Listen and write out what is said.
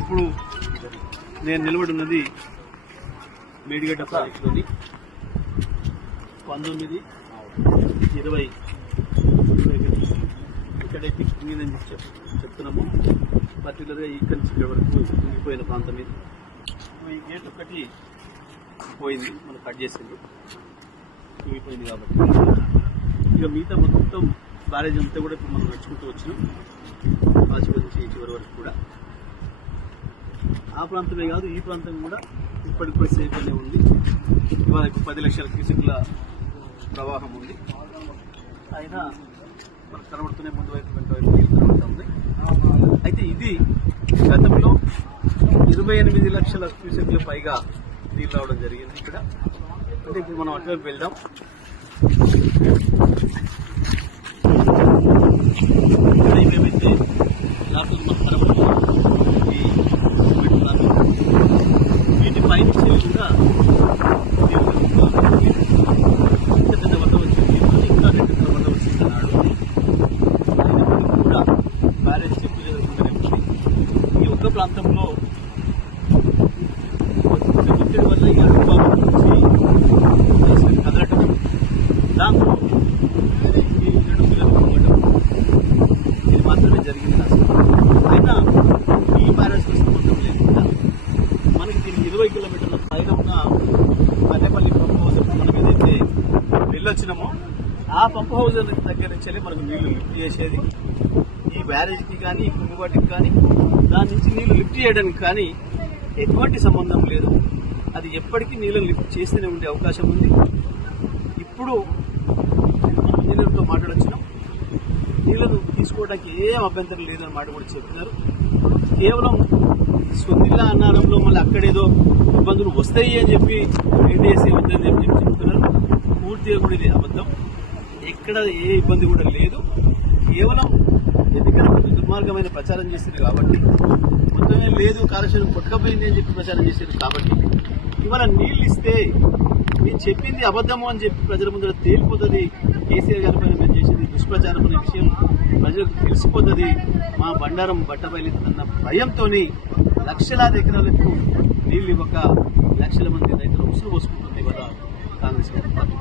ఇప్పుడు నేను నిలబడి ఉన్నది మేడిగడ్డ ప్రాజెక్టులోని పంతొమ్మిది ఇరవై ఇక్కడే పిక్ మీద చెప్తున్నాము. పర్టికులర్గా ఇక్కడి నుంచి ఇక్కడ వరకు ఉండిపోయిన ప్రాంతం ఇది. ఈ గేట్ ఒకటి పోయింది మనం కట్ చేసింది. ఊగిపోయింది కాబట్టి. ఇక మిగతా మొత్తం బ్యారేజ్ అంతా కూడా ఇప్పుడు మనం నడుచుకుంటూ వచ్చినాం. కాచిపల్లి నుంచి చివరి వరకు కూడా. ఆ ప్రాంతమే కాదు ఈ ప్రాంతం కూడా ఇప్పటికి కూడా సేఫ్ అనే ఉంది. ఇవాళ ఇప్పుడు పది లక్షల క్యూసెక్ల ప్రవాహం ఉంది. అయినా మనకు కనబడుతున్నాయి ముందు వైపు వెంట వైపు నీళ్ళు కనబడుతుంది అయితే ఇది గతంలో ఇరవై ఎనిమిది లక్షల క్యూసెక్ల పైగా నీళ్ళు రావడం జరిగింది ఇక్కడ. అంటే ఇప్పుడు మనం అటువైపు వెళ్దాం. ఏమేమైతే లాస్ట్ మనకు కనబడుతుంది ఈ సిమెంట్ వీటి పైన ఇంత పెద్ద వచ్చింది. ఇంకా రెండు పెద్ద వచ్చింది అన్నాడు. అయినప్పటికీ కూడా జరుగుతుందనే ఈ ఒక్క ప్రాంతంలో ఒత్తిడి వల్ల ఈ నుంచి కదలటం దాంతో ఈ రెండు పిల్లలు పోవడం ఇది మాత్రమే జరిగింది అసలు అయినా ఈ బ్యారేజ్ సంబంధం లేకుండా మనకి దీనికి ఇరవై కిలోమీటర్ల పైన ఉన్న పల్లెపల్లి పంప్ హౌస్ మనం ఏదైతే వెళ్ళొచ్చినామో ఆ పంప్ హౌస్ దగ్గర నుంచి మనకు నీళ్ళు లిఫ్ట్ చేసేది. ఈ బ్యారేజ్కి కానీ కుంగుబాటికి కానీ దాని నుంచి నీళ్ళు లిఫ్ట్ చేయడానికి కానీ ఎటువంటి సంబంధం లేదు. అది ఎప్పటికీ నీళ్ళని లిఫ్ట్ చేస్తూనే ఉండే అవకాశం ఉంది. ఇప్పుడు ఇంజనీర్తో మాట్లాడొచ్చినాం నీళ్ళను తీసుకోవడానికి ఏం అభ్యంతరం లేదని మాట కూడా చెప్తున్నారు కేవలం స్వతిల్లా అన్నారంలో మళ్ళీ అక్కడేదో ఇబ్బందులు వస్తాయి అని చెప్పి ఎన్డీఎస్ఏ వద్దని చెప్పి చెప్తున్నారు. పూర్తిగా కూడా ఇది అబద్ధం. ఎక్కడ ఏ ఇబ్బంది కూడా లేదు. కేవలం ఎన్నికల దుర్మార్గమైన ప్రచారం చేసింది కాబట్టి మొత్తమే లేదు కాలుష్యం కొట్టకపోయింది అని చెప్పి ప్రచారం చేసింది కాబట్టి ఇవాళ నీళ్ళు ఇస్తే నేను చెప్పింది అబద్ధము అని చెప్పి ప్రజల ముందర తేలిపోతుంది. కేసీఆర్ గారి పైన దుష్ప్రచారం అనే విషయం ప్రజలకు తెలిసిపోతుంది. మా బండారం బట్టబయలుతుందన్న భయంతో లక్షలాది ఎకరాలకు నీళ్ళు ఇవ్వక లక్షల మంది రైతులు ఉసురు పోసుకుంటుంది ఇవాళ కాంగ్రెస్ పార్టీ